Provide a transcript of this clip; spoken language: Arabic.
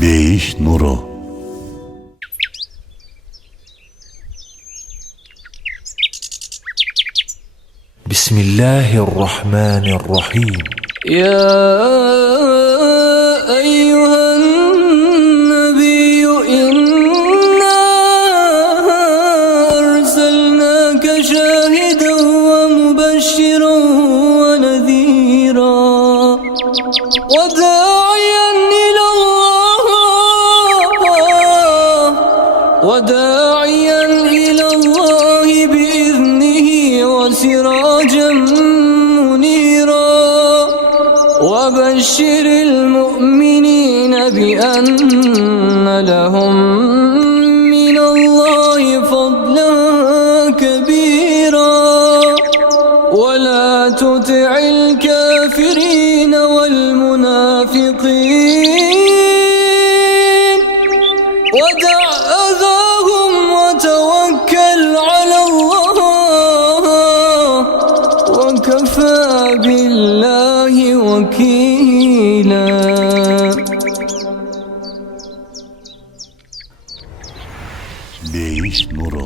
Beyiş Nuru. Bismillahirrahmanirrahim. يا أيها النبي إنا أرسلناك شاهدا ومبشرا ونذيرا وداعيا إلى الله بإذنه وسراجا منيرا وبشر المؤمنين بأن لهم من الله فضلا كبيرا ولا تطع الكافرين والمنافقين ودع أذاهم وتوكل على الله وكفى بالله وكيلا. Beyiş Nuru.